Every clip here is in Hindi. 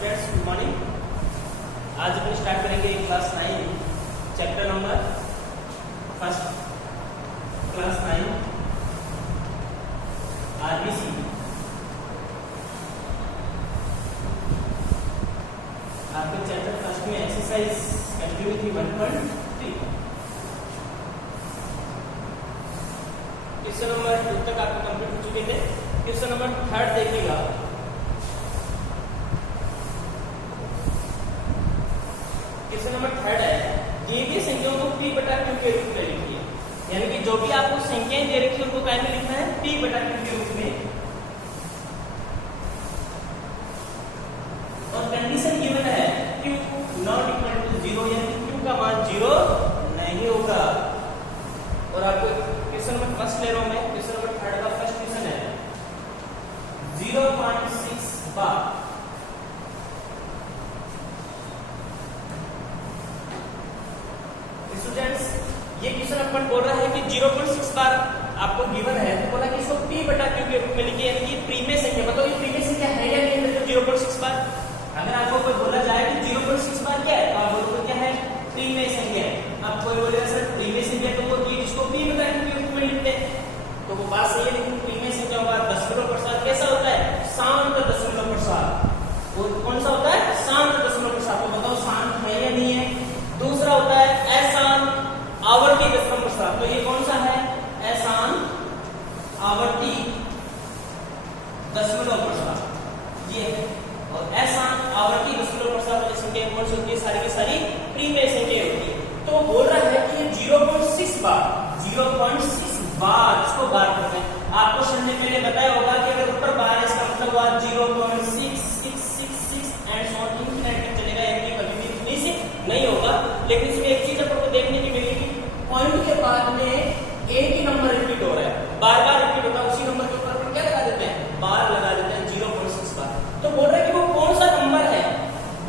Students, good morning. आज अपन स्टार्ट करेंगे class 9 chapter number first, class 9 RBC. आपके चैप्टर फर्स्ट में एक्सरसाइज कंटिन्यू थी 1.3। क्वेश्चन नंबर 2 तक आपके कंप्लीट हो चुके थे। क्वेश्चन नंबर 3 देखिएगा। क्वेश्चन नंबर 3 है, दिए गए संख्याओं को p बटा q के रूप में लिखिए। यानी कि जो भी आपको संख्याएं दे रखी है उनको काय में लिखना है, p बटा q के रूप में। और कंडीशन गिवन है q नॉट इक्वल टू 0, यानी q का मान 0 नहीं होगा। और आपको क्वेश्चन नंबर फर्स्ट ले रहा हूं मैं। क्वेश्चन नंबर 3 का फर्स्ट क्वेश्चन है 0.6 बार। स्टूडेंट्स, ये क्वेश्चन अपन बोल रहा है कि 0.6 बार आपको गिवन है, तो बोला कि इसको p बटा q के रूप में लिखिए। यानी कि प्रीमिय संख्या, मतलब ये प्रीमिय संख्या है या नहीं है, तो 0.6 बार। अगर आपको कोई बोला जाए कि 0.6 बार क्या है, तो आप बोलोगे क्या है, प्रीमिय संख्या है। अब कोई बोलेगा सर प्रीमिय संख्या तो वो जिसको p बटा q के रूप में लिखते हैं, तो वो बात सही है। लेकिन प्रीमिय संख्या का दशमलव प्रसाद कैसा होता है, शांत दशमलव प्रसाद। वो कौन सा होता है, शांत दशमलव प्रसाद। तो बताओ शांत है या नहीं है। दूसरा होता है अशांत आवर्ती दशमलव प्रसाद। तो ये कौन सा है, अशांत आवर्ती दशमलव प्रसाद ये है। और अशांत आवर्ती दशमलव प्रसाद वाली संख्या कौन सी होती है, सारी की सारी प्रीमिय संख्या होती है। तो बोल रहा है कि 0.6 बार, 0.6 बार इसको बार करते हैं। आपको सर ने पहले बताया होगा कि अगर ऊपर बार है इसका मतलब हुआ 0.6666 एंड सो ऑन इंफिनिट तक चलेगा, यानी कभी भी इतनी से नहीं होगा। लेकिन इसमें एक चीज आपको देखने की मिलेगी, पॉइंट के बाद में एक ही नंबर रिपीट हो रहा है, बार बार रिपीट होता है। उसी नंबर के ऊपर अपन क्या लगा देते हैं, बार लगा देते हैं, 0.6 बार। तो बोल रहे हैं कि वो कौन सा नंबर है,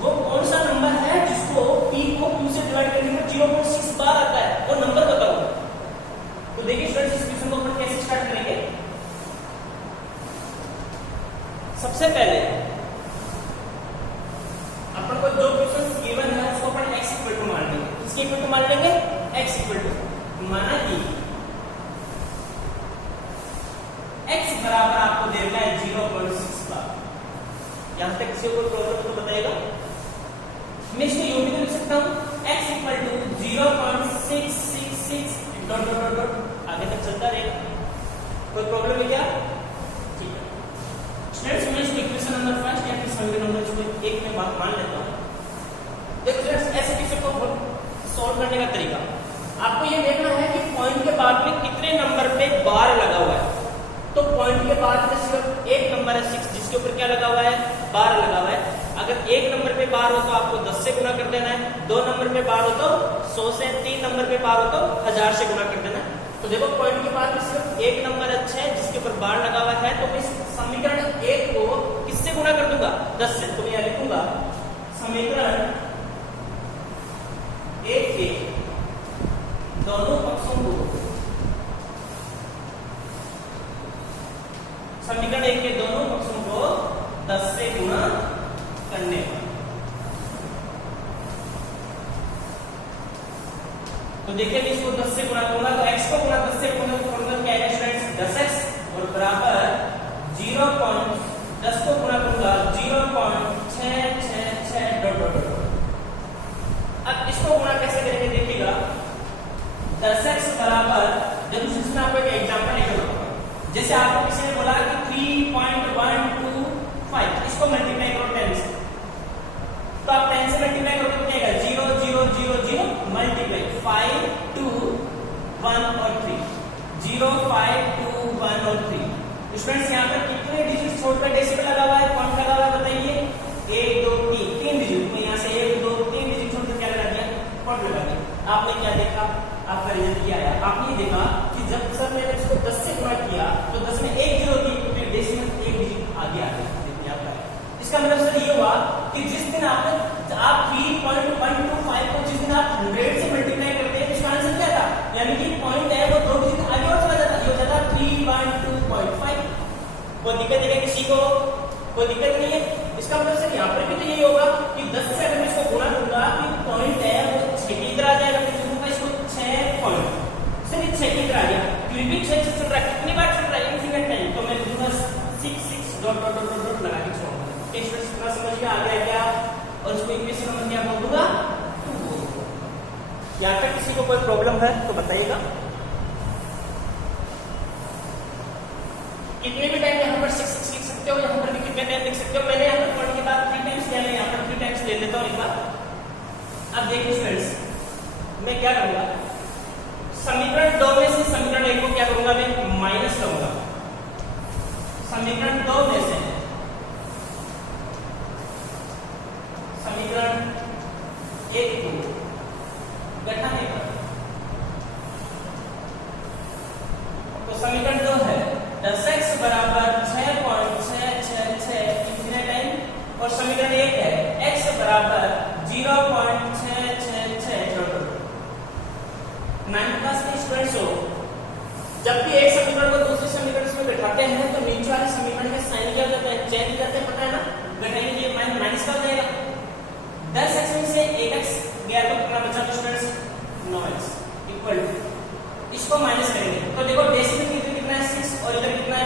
वो कौन सा नंबर है जिसको p को q से डिवाइड करने में 0.6 बार आता है, वो नंबर बताओ। तो देखिए स्टूडेंट्स, इस क्वेश्चन को अपन कैसे स्टार्ट करेंगे। सबसे पहले अपन को जो क्वेश्चन गिवन है उसको अपन x इक्वल टू मान लेंगे। इसके इक्वल टू मान लेंगे, x इक्वल टू माना कि x बराबर आपको देना है 0.6 बार। यहां तक किसी को प्रॉब्लम तो बताइएगा। मैं इसको यूं भी लिख सकता हूं, x equal to 0.666 dot dot dot dot आगे तक चलता रहेगा। कोई प्रॉब्लम है क्या, ठीक है। स्टूडेंट्स, मैं इसको इक्वेशन नंबर 1 या फिर समीकरण नंबर इसको 1 में बात मान लेता हूं। देखो स्टूडेंट्स, ऐसे क्वेश्चन को सॉल्व करने का तरीका आपको ये देखना है कि पॉइंट के बाद में कितने नंबर पे बार लगा हुआ है। तो पॉइंट के बाद में सिर्फ एक नंबर है 6, जिसके ऊपर क्या लगा हुआ है, बार लगा हुआ है। अगर एक नंबर पे बार हो तो आपको 10 से गुणा कर देना है, 2 नंबर पे बार हो तो 100 से, 3 नंबर पे बार हो तो 1000 से गुणा कर देना है। तो देखो पॉइंट के बाद में सिर्फ एक नंबर अच्छा है जिसके ऊपर बार लगा हुआ है, तो मैं समीकरण 1 को किससे गुणा कर दूंगा, 10 से। तो मैं यहां लिखूंगा समीकरण 1 के दोनों पक्षों को, समीकरण 1 के दोनों पक्षों को 10 से गुणा करने पर। तो देखिए मैं इसको 10 से गुणा करूंगा, तो x को गुणा 10 से गुणा करूंगा, क्या है स्टूडेंट्स, 10x और बराबर 10 को गुणा करूंगा 0.666 डॉट डॉट डॉट। अब इसको गुणा कैसे करेंगे देखिएगा, 10x बराबर, जब इसमें आपको एक एग्जांपल लेकर बताऊंगा। जैसे आपको किसी ने बोला कि 3.125, इसको मल्टीप्लाई करो 10 से, तो आप 10 से मल्टीप्लाई करोगे तो क्या आएगा, 0 0 0 0 मल्टीप्लाई 5 2 1 और 3, 0 5 2 1 और 3। स्टूडेंट्स, यहाँ पर कितने डिजिट छोड़कर डेसिमल लगा हुआ है, कौन लगा हुआ है बताइए, 1 2 3, 3 डिजिट। मैं यहाँ से 1 2 3 डिजिट छोड़कर क्या लगा दिया, कौन लगा दिया। आपने क्या देखा, आपका रिजल्ट क्या आया, आपने देखा कि जब सर मैंने इसको 10 से गुणा किया तो 10 में 1 जीरो थी, तो डेसिमल 1 डिजिट आगे आ गया। इसका मतलब सर ये हुआ कि जिस दिन आप 3.125 को जिस दिन आप 100 से मल्टीप्लाई करते हैं, इसका आंसर क्या था, यानी कि पॉइंट है वो 2 डिजिट आगे और चला जाता, ये हो जाता 312.5। कोई दिक्कत है किसी को, कोई दिक्कत नहीं है। इसका मतलब सर यहाँ पर भी तो यही यहाँ तक किसी को कोई प्रॉब्लम है तो बताइएगा। कितने भी टाइम यहाँ पर 6 लिख सकते हो, यहाँ पर भी कितने टाइम लिख सकते हो। मैंने यहाँ पर पॉइंट के बाद 3 टाइम्स लिया, मैं यहाँ पर 3 टाइम्स ले लेता हूँ एक बार। अब देखिए स्टूडेंट्स, मैं क्या करूंगा, समीकरण 2 में से समीकरण 1 को क्या करूंगा, मैं माइनस करूंगा। समीकरण 2 में से समीकरण 1 को घटाने पर, तो समीकरण 2 है 10x बराबर 6.666 इनफिनिट टाइम, और समीकरण 1 है x बराबर 0.666। 9th क्लास के स्टूडेंट्स हो, जब भी एक समीकरण को दूसरे समीकरण में बैठाते हैं तो नीचे वाले समीकरण का साइन क्या करते हैं, चेंज करते हैं, पता है ना। घटाएंगे माइनस का हो जाएगा, 10x में से 1x गया तो कितना बचा स्टूडेंट्स, 9x इक्वल टू, इसको माइनस करेंगे तो देखो डेसिमल में इधर कितना है 6 और इधर कितना है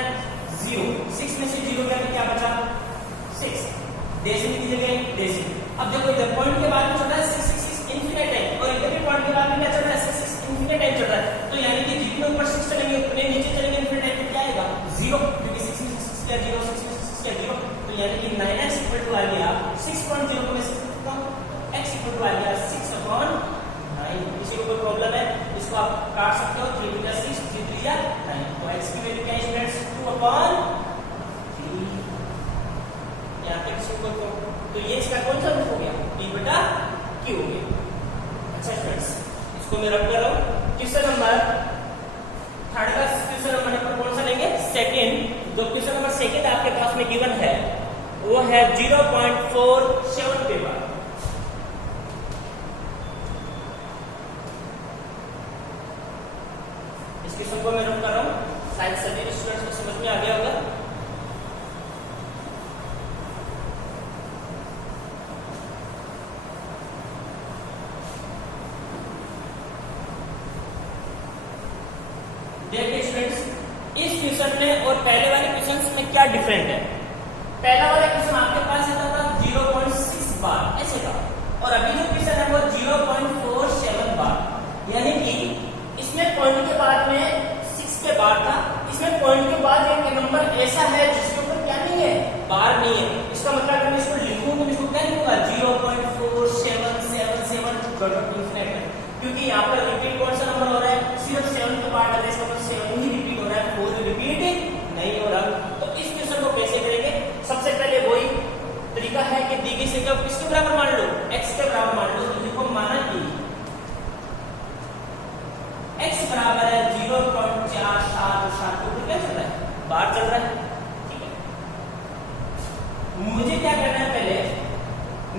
0, 6 में से 0 गया तो क्या बचा 6, डेसिमल की जगह डेसिमल। अब देखो इधर पॉइंट के बाद में चल रहा है 6 इनफिनिट टाइम, और इधर भी पॉइंट के बाद में क्या चल रहा है 6 इनफिनिट टाइम चल रहा है, तो यानी कि जितने ऊपर 6 चलेंगे उतने नीचे चलेंगे इनफिनिट टाइम में क्या आएगा 0, क्योंकि 6 में 6 क्या 0, 6 में 6 क्या 0, तो यानी कि 9x इक्वल टू आ गया 6.0 को मैं x इक्वल टू आ गया 6/9। किसी को कोई प्रॉब्लम है इसको आप काट सकते हो, 3 × 6 3 × 9, तो x की वैल्यू क्या है स्टूडेंट्स 2/3। यहाँ पे किसी को तो ये इसका कौन सा रूप हो गया, p/q हो गया। अच्छा स्टूडेंट्स, इसको मैं रख कर रहा हूँ। क्वेश्चन नंबर 3rd का क्वेश्चन नंबर पर कौन सा लेंगे, सेकंड। जो क्वेश्चन नंबर सेकंड आपके पास में गिवन है वो है 0.47 पेपर। इस क्वेश्चन को मैं नोट कर रहा हूँ, शायद सभी स्टूडेंट्स को समझ में आ गया होगा। देखिए स्टूडेंट्स, इस क्वेश्चन में और पहले वाले क्वेश्चन में क्या डिफरेंट है। पहला वाला क्वेश्चन आपके पास आता था 0.6 बार ऐसे का, और अभी जो क्वेश्चन है वो 0.47 बार, यानी कि इसमें पॉइंट के बाद में 6 के बाद था, इसमें पॉइंट के बाद एक नंबर ऐसा है जिसके ऊपर क्या नहीं है, बार नहीं है। इसका मतलब अगर मैं इसको लिखूं तो इसको क्या लिखूंगा 0.4777 क्योंकि यहाँ पर रिपीट कौन सा नंबर हो रहा है, सिर्फ 7 का पार्ट है, इसका मतलब 7 ही रिपीट हो रहा है, 4 रिपीट नहीं हो रहा। तो इस क्वेश्चन को कैसे करेंगे, सबसे पहले वही तरीका है कि दी गई संख्या को किसके बराबर मान लो, x के बराबर मान लो। तो देखो माना कि x बराबर है 0.477, तो क्या चल रहा है, बार चल रहा है, ठीक है। मुझे क्या करना है, पहले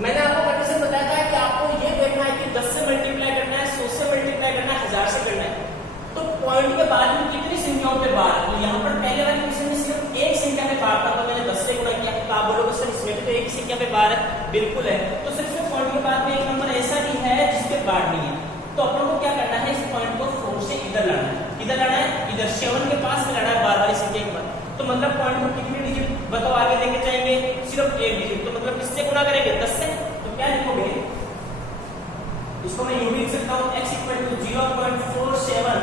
मैंने आपको कंडीशन बताया था कि आपको ये देखना है कि 10 से मल्टीप्लाई करना है, 100 से मल्टीप्लाई करना है, 1000 से करना है, तो पॉइंट के बाद में कितनी संख्याओं पे बार। तो यहाँ पर पहले वाले क्वेश्चन में सिर्फ एक संख्या पे बार था, तो मैंने 10 से गुणा किया। तो आप बोलोगे सर इसमें भी तो एक ही संख्या पे बार है, बिल्कुल है। तो सिर्फ पॉइंट के बाद में एक नंबर ऐसा भी है जिसपे बार नहीं है, तो अपन को क्या करना है, इस पॉइंट को 4 से इधर लाना है, इधर लाना है, इधर 7 के पास में लाना है बार वाली संख्या के बाद। तो मतलब पॉइंट को कितनी डिजिट बताओ आगे लेके जाएंगे, सिर्फ एक डिजिट, तो मतलब किससे गुणा करेंगे 10 से, तो क्या लिखोगे, इसको मैं यूं भी लिख सकता हूं x इक्वल टू 0.47,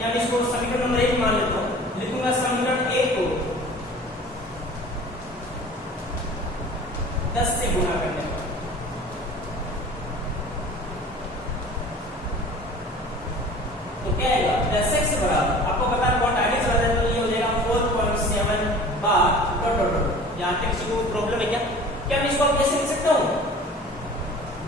या मैं इसको समीकरण नंबर 1 मान लेता हूं, लिखूंगा समीकरण 1 को 10 से गुणा करने पर, तो क्या आएगा 10x बराबर, आपको पता है पॉइंट आगे चला जाए तो ये हो जाएगा 4.7 बार डॉट डॉट डॉट। यहां तक किसी को प्रॉब्लम है क्या मैं इसको कैसे लिख सकता हूं,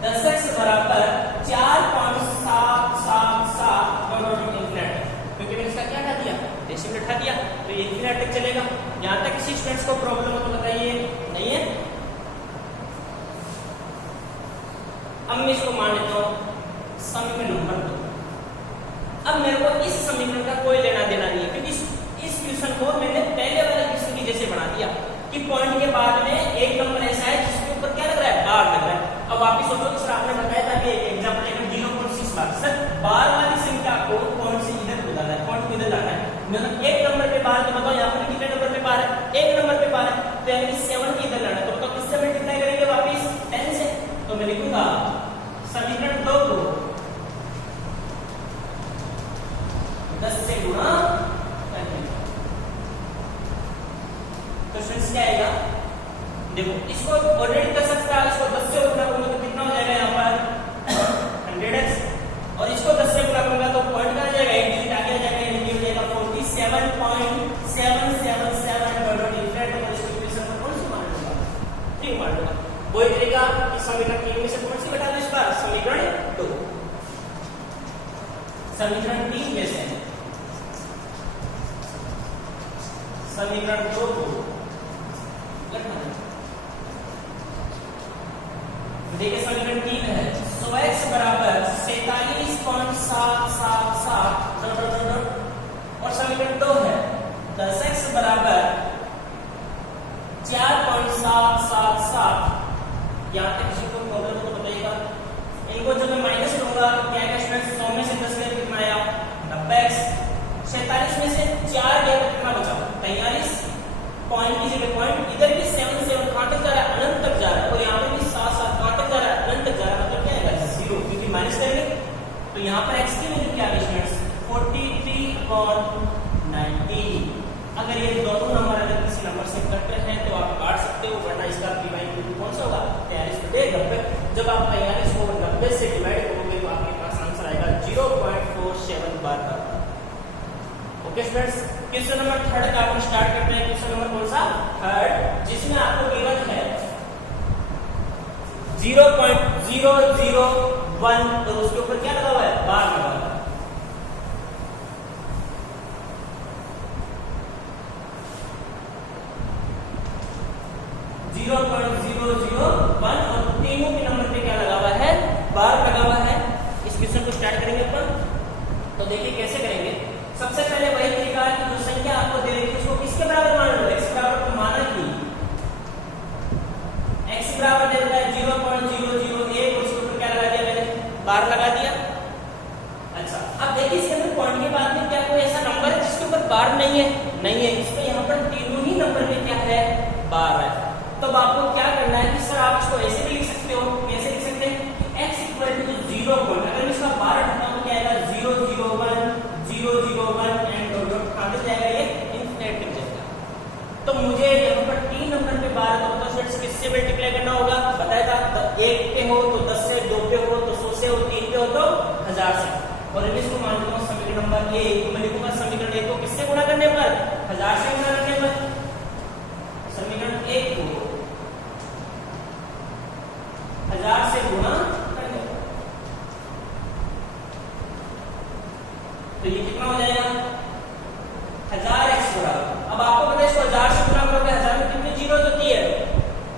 10x बराबर 4.777 इनफिनिट, क्योंकि मैंने इसका क्या हटा दिया, डेसिमल हटा दिया, तो ये इनफिनिट तक चलेगा। यहां तक किसी स्टूडेंट्स को प्रॉब्लम हो तो बताइए, नहीं है। अब मैं इसको मान लेता हूं समीकरण नंबर 2। अब मेरे को इस समीकरण का कोई लेना देना नहीं है, क्योंकि इस क्वेश्चन को मैंने पहले वाले क्वेश्चन की जैसे बना दिया कि पॉइंट के बाद में एक नंबर ऐसा है जिसके ऊपर क्या लग रहा है, बार लग रहा है। अब आप ही सोचो कि सर आपने बताया था कि एग्जांपल लेकर 0.6 बार, सर बार वाली संख्या को पॉइंट से इधर को लाना है, पॉइंट को इधर लाना है, मतलब एक नंबर पे बार, तो बताओ यहाँ पर कितने नंबर पे बार है, एक नंबर पे बार है, तो यानी कि 7 के इधर लाना है, तो बताओ किससे मल्टीप्लाई करेंगे वापस 10 से, तो मैं लिखूंगा समीकरण 2 देखो इसको ऑलरेडी कर सकता है, इसको 10 से गुणा करूंगा तो कितना हो जाएगा यहाँ पर 100x, और इसको 10 से गुणा करूंगा तो पॉइंट का आ जाएगा, एक डिजिट आगे आ जाएगा, यानी हो जाएगा 47.777 डॉट डिफरेंट, और इसको इक्वेशन में कौन सी मान लूंगा, 3 मान लूंगा। वही तरीका इस समीकरण 3 में से कौन सी घटा दो इस बार, समीकरण 2, समीकरण 3 में से समीकरण 2 को घटा दो। देखिए समीकरण 3 है 100x बराबर 47.777 और समीकरण 2 है 10x बराबर 4.777। यहाँ तक किसी को प्रॉब्लम हो तो बताइएगा। इनको जब मैं माइनस करूंगा तो क्या आएगा स्टूडेंट्स, 100 में से 10 गया कितना आया 90x, 47 में से 4 गया तो कितना बचा 43, पॉइंट की जगह पॉइंट, इधर भी 7 कहां तक जा रहा है, अनंत तक जा रहा है, और यहाँ पे भी 7 कहां तक जा रहा है, अनंत तक जा रहा है, मतलब क्या आएगा 0, क्योंकि माइनस करेंगे तो यहाँ पर x की वैल्यू क्या आ गई स्टूडेंट्स 43/90। अगर ये दोनों नंबर अगर किसी नंबर से कट रहे हैं तो आप काट सकते हो, वरना इसका p/q कौन सा होगा 43/90। जब आप 43 को 90 से डिवाइड करोगे तो आपके पास आंसर आएगा 0.47 बार। ओके स्टूडेंट्स, क्वेश्चन नंबर 3 का अपन स्टार्ट करते हैं। क्वेश्चन नंबर कौन सा 3, जिसमें आपको गिवन है 0.001 तो उसके ऊपर क्या लगा हुआ है, बार लगा हुआ है। 0.001 और तीनों के नंबर पे क्या लगा हुआ है, बार लगा हुआ है। इस क्वेश्चन को स्टार्ट करेंगे अपन, तो देखिए कैसे करेंगे। सबसे पहले वही तरीका है कि जो संख्या आपको दे रखी है उसको किसके बराबर मान लो, x बराबर तो माना कि x बराबर दे रखा है 0.001 और इसके ऊपर क्या लगा दिया मैंने, बार लगा दिया। अच्छा अब देखिए इसके अंदर पॉइंट के बाद में क्या कोई ऐसा नंबर है जिसके ऊपर बार नहीं है, नहीं है, इसमें यहाँ पर तीनों ही नंबर में क्या है, बार है। तो अब आपको क्या करना है कि सर आप इसको ऐसे भी लिख सकते हो, कैसे लिख सकते हैं, x इक्वल टू 0 पॉइंट, अगर मैं इसका बार हटाऊं क्या आएगा 001 एंड डॉट डॉट आगे जाएगा, ये इनफिनिट तक जाएगा। तो मुझे यहाँ पर 3 नंबर पे बार है तो स्टूडेंट्स किससे मल्टीप्लाई करना होगा, बताया था 1 पे हो तो 10 से, 2 पे हो तो 100 से, और 3 पे हो तो 1000 से। और इसको मान लेता हूँ समीकरण नंबर 1, मैं लिखूंगा समीकरण 1 को किससे गुणा करने पर, 1000 से गुणा करने पर। समीकरण 1 को 1000 से गुणा करने पर तो ये कितना हो जाएगा 1000x बराबर। अब आपको पता है इसको 1000 से गुणा करोगे, 1000 में कितनी जीरो होती है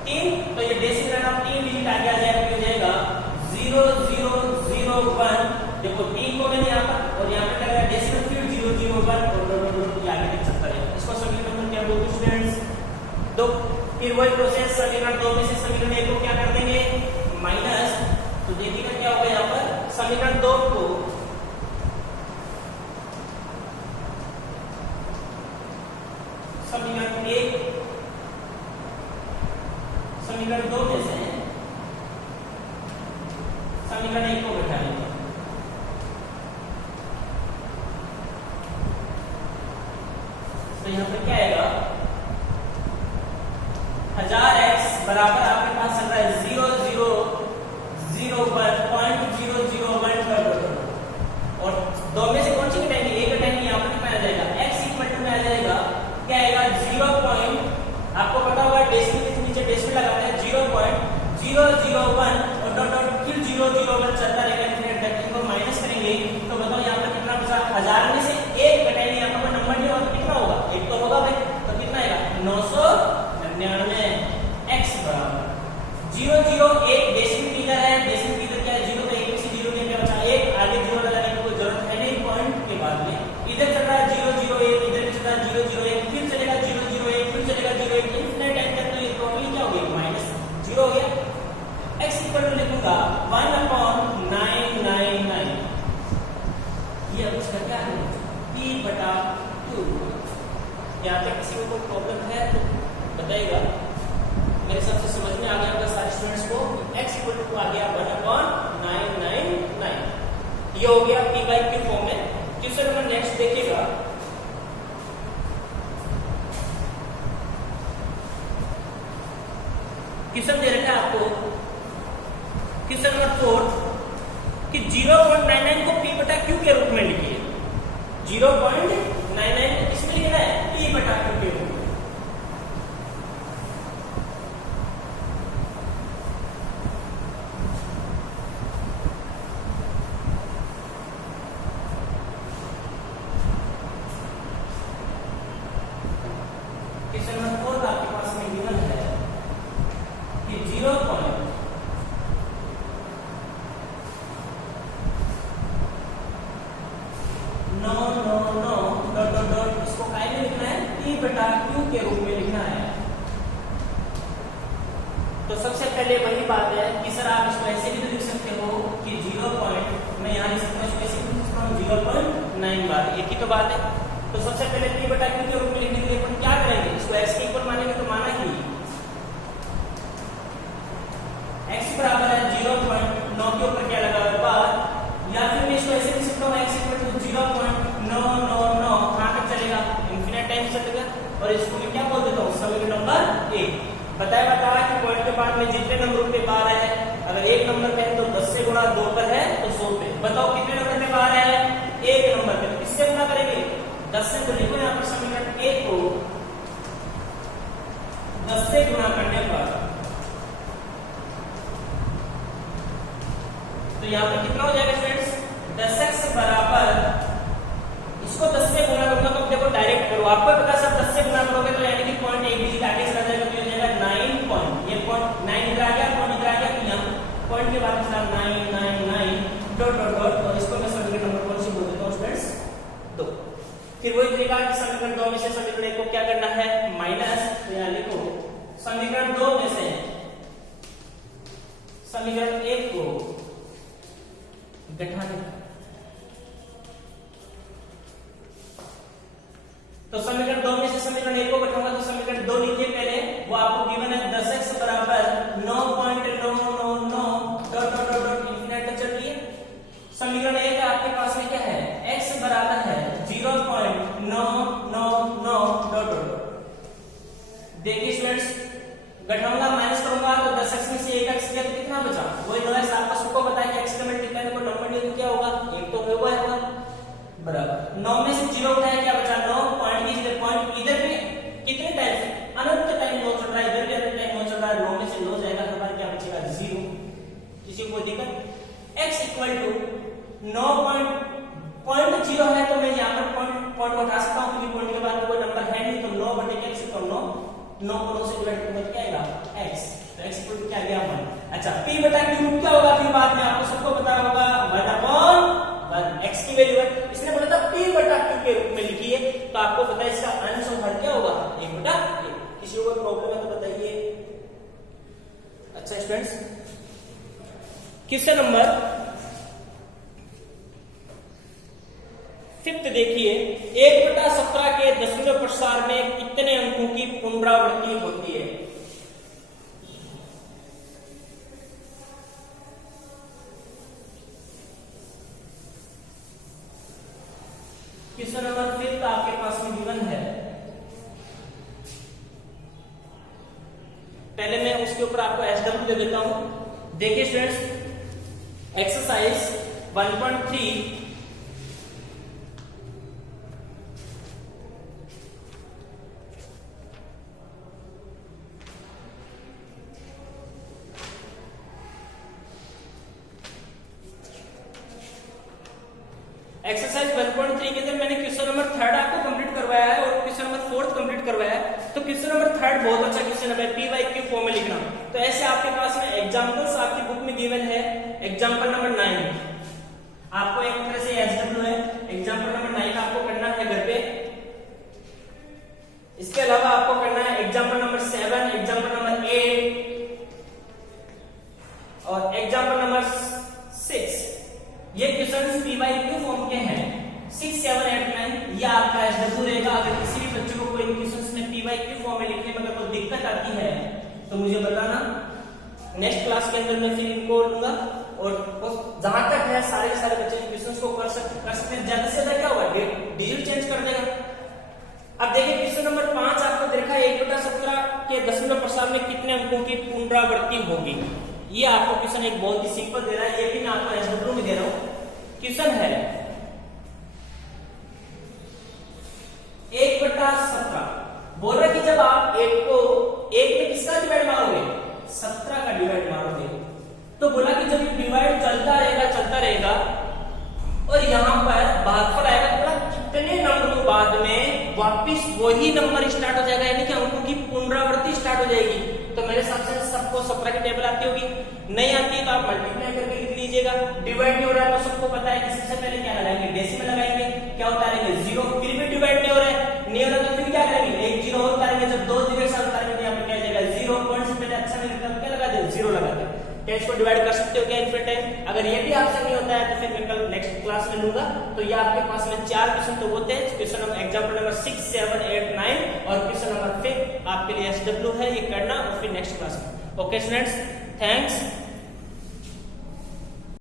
3, तो ये डेसिमल नंबर 3 डिजिट आगे आ जाएगा, हो जाएगा 0001। देखो 3 को मैंने यहाँ पर और यहाँ पर लगा डेसिमल, फिर 001 और ये आगे तक चलता रहेगा। इसको समीकरण नंबर क्या बोलते हैं स्टूडेंट्स, तो फिर वही प्रोसेस समीकरण 2 में से समीकरण 1 को क्या कर देंगे माइनस, तो देखिएगा क्या होगा यहाँ पर समीकरण 2 को समीकरण 1 समीकरण 2 में से समीकरण 1 को घटा लेंगे। तो यहाँ पर क्या आएगा 1000x बराबर आपके पास चल रहा है 0.001 और 2 में से कौन सी घटाएंगे, एक घटाएंगे, यहाँ पर कितना आ जाएगा x इक्वल टू में आ जाएगा क्या आएगा 0. आपको पता होगा डेसिमल के नीचे डेसिमल लगाते हैं 0.001 और डॉट डॉट फिर 001 चलता रहेगा इनफिनिट तक। इनको माइनस करेंगे तो बताओ यहाँ पर कितना बचा, 1000 में से 1 घटाएंगे, यहाँ पर नंबर नहीं होगा तो कितना होगा, 1 तो होगा भाई, तो कितना आएगा 999। x बराबर 001 डेसिमल की इधर है, डेसिमल की इधर क्या है 0, तो 1 में से 0 क्या बचा 1, आगे 0 लगाने की कोई जरूरत है नहीं पॉइंट के बाद में। इधर चल रहा है 001, इधर भी चल रहा है 001, फिर चलेगा 001, फिर चलेगा 001, इनफिनिट टाइम तक, तो ये टोटली क्या हो गया -0 हो गया। x इक्वल टू लिखूंगा 1/999, ये अब इसका क्या है p/q। यहाँ तक किसी को कोई प्रॉब्लम है तो बताइएगा, मेरे हिसाब से समझ में आ गया होगा सारे स्टूडेंट्स को। x इक्वल टू आ गया 1/999, ये हो गया p/q फॉर्म में। क्वेश्चन नंबर नेक्स्ट देखिएगा, क्वेश्चन दे रखा है आपको क्वेश्चन नंबर 4 कि 0.99 को P बटा Q के रूप में लिखिए। 0.99 को किसमें लिखना है? P बटा Q के रूप में। क्वेश्चन नंबर 4 आपके पास में गिवन है कि 0.99 इसको काय में लिखना है? P बटा Q के रूप में लिखना है। तो सबसे पहले वही बात है कि सर आप इसको ऐसे भी तो लिख सकते हो कि 0. मैं यहाँ लिख सकता हूँ, इसको ऐसे भी लिख सकता हूँ 0.9 बार, एक ही तो बात है। तो सबसे पहले P बटा Q के रूप में लिखने के लिए अपन क्या करेंगे? इसको x के इक्वल मानेंगे तो माना कि x बराबर है 0.9 के ऊपर क्या लगा हुआ बार, या फिर मैं इसको ऐसे लिख सकता हूँ x इक्वल टू 0.999 कहाँ तक चलेगा? इनफिनिट टाइम चलेगा। और इसको मैं क्या बोल देता हूँ? समीकरण नंबर 1। बताया कि पॉइंट के बाद में जितने नंबरों पे बार है, अगर एक नंबर पे है तो 10 से गुणा 2 पर है तो 100 पे। बताओ कितने नंबर पे बार है? एक नंबर पे। किससे गुणा करेंगे? 10 से। तो लिखो यहाँ पर समीकरण 1 को 10 से गुणा करने पर तो यहाँ पर कितना हो जाएगा फ्रेंड्स? 10x बराबर, इसको 10 से गुणा करूंगा तो देखो डायरेक्ट करो, आपको पता है सब 10 से गुणा करोगे तो यानी कि पॉइंट एक डिजिट आगे चला जाएगा तो ये हो जाएगा 9 पॉइंट। ये पॉइंट 9 इधर आ गया, पॉइंट इधर आ गया, तो यहाँ पॉइंट के बाद चला 999 डॉट डॉट डॉट। और इसको मैं समीकरण नंबर कौन सी बोल देता हूँ फ्रेंड्स? 2। फिर वही तरीका कि समीकरण 2 में से समीकरण 1 को क्या करना है? माइनस। तो यहाँ लिखो समीकरण 2 में से समीकरण 1 को घटाने। तो समीकरण 2 में से समीकरण 1 को घटाऊंगा तो समीकरण 2 लिखिए पहले, वो आपको गिवन है 10x बराबर 9.999 डॉट डॉट डॉट इंफिनिट तक चल रही है। समीकरण 1 आपके पास में क्या है? x बराबर है 0.999 डॉट डॉट। देखिए स्टूडेंट्स, घटाऊंगा माइनस करूंगा तो 10x में से 1x गया तो कितना बचा? वही 9x। आपका सबको पता है कि x का मल्टीप्लाई को नंबर नहीं तो क्या होगा? 1 तो हुआ है बराबर। 9 में से 0 उठाया क्या बचा? 9 पॉइंट की पॉइंट इधर भी कितने टाइम से? अनंत टाइम 9 चल रहा है, इधर भी अनंत टाइम 9 चल रहा है। 9 में से 9 जाएगा तो हमारा क्या बचेगा? 0। किसी को दिक्कत? x इक्वल टू 9.0 है तो मैं यहाँ पर पॉइंट उठा सकता हूँ क्योंकि पॉइंट के बाद कोई नंबर है नहीं, तो 9 बटे x तो 9 को 9 से डिवाइड करूंगा तो क्या आएगा? x। तो x इक्वल टू क्या आ गया? 1। अच्छा, p बटा q क्या होगा? फिर बाद में आपको सबको पता होगा 1/1 x की वैल्यू है, इसने बोला था p बटा q के रूप में लिखिए, तो आपको पता है इसका अंश और हर क्या होगा? 1/1। किसी को प्रॉब्लम है तो बताइए। अच्छा स्टूडेंट्स, क्वेश्चन नंबर 5 देखिए, 1/17 के दशमलव प्रसार में कितने अंकों की पुनरावृत्ति होती है? क्वेश्चन नंबर 5 आपके पास में गिवन है। पहले मैं उसके ऊपर आपको SW दे देता हूं। देखिए स्टूडेंट्स, एक्सरसाइज 1.3 एक्सरसाइज 1.3 के अंदर मैंने क्वेश्चन नंबर 3 आपको कंप्लीट करवाया है और क्वेश्चन नंबर 4 कंप्लीट करवाया है। तो क्वेश्चन नंबर 3 बहुत अच्छा क्वेश्चन है, पी वाई क्यू फॉर्म में लिखना। तो ऐसे आपके पास में एग्जांपल्स आपकी बुक में गिवन है। एग्जांपल नंबर 9 आपको एक तरह से एसडब्ल्यू है। एग्जांपल नंबर 9 आपको करना है घर पे। इसके अलावा आपको करना है एग्जांपल नंबर 7, एग्जांपल नंबर 8 और एग्जांपल नंबर 6। ये questions P Y Q form के हैं। 6, 7, 8, 9 ये आपका एसडब्ल्यू रहेगा। अगर किसी भी बच्चे को कोई क्वेश्चंस में पी वाई क्यू फॉर्म में लिखने में अगर कोई दिक्कत आती है तो मुझे बताना। नेक्स्ट क्लास के अंदर मैं फिर इनको लूंगा और जहां तक है सारे के सारे बच्चे क्वेश्चंस को कर सकते हैं। ज्यादा से ज्यादा क्या होगा? डिजिट चेंज कर देगा। अब देखिए क्वेश्चन नंबर 5 आपको देखा है 1/17 के दशमलव प्रसार में कितने अंकों की पुनरावृत्ति होगी। ये आपको क्वेश्चन एक बहुत ही सिंपल दे रहा है, ये भी मैं आपको एसडब्ल्यू में दे रहा हूं। क्वेश्चन है 1/17, बोल रहा कि जब आप 1 को 1 में किसका डिवाइड मारोगे, 17 का डिवाइड मारोगे, तो बोला कि जब ये डिवाइड चलता रहेगा और यहाँ पर भागफल आएगा, तो बोला कितने नंबरों बाद में वापिस वही नंबर स्टार्ट हो जाएगा, यानी कि अंकों की पुनरावृत्ति स्टार्ट हो जाएगी। तो मेरे हिसाब से सबको 17 की टेबल आती होगी, नहीं आती है तो आप मल्टीप्लाई करके लिख लीजिएगा। डिवाइड नहीं हो रहा है तो सबको पता है कि सबसे पहले क्या लगाएंगे, डेसिमल लगाएंगे, क्या उतारेंगे 0, फिर भी डिवाइड नहीं हो रहा है तो फिर क्या करेंगे, एक 0 उतारेंगे, जब 2 0 एक साथ उतारेंगे तो यहाँ पे क्या जाएगा 0, पॉइंट से पहले अच्छा नहीं लगता क्या लगा दे 0 लगा दे। टेंस को डिवाइड कर सकते हो क्या इनफिनिट टाइम। अगर ये भी आपसे नहीं होता है तो फिर मैं कल नेक्स्ट क्लास में लूंगा। तो ये आपके पास में 4 क्वेश्चन तो होते हैं, क्वेश्चन नंबर एग्जांपल नंबर 6, 7, 8, 9 और क्वेश्चन नंबर 5 आपके लिए एसडब्ल्यू है, ये करना और फिर नेक्स्ट क्लास में। Okay students, thanks.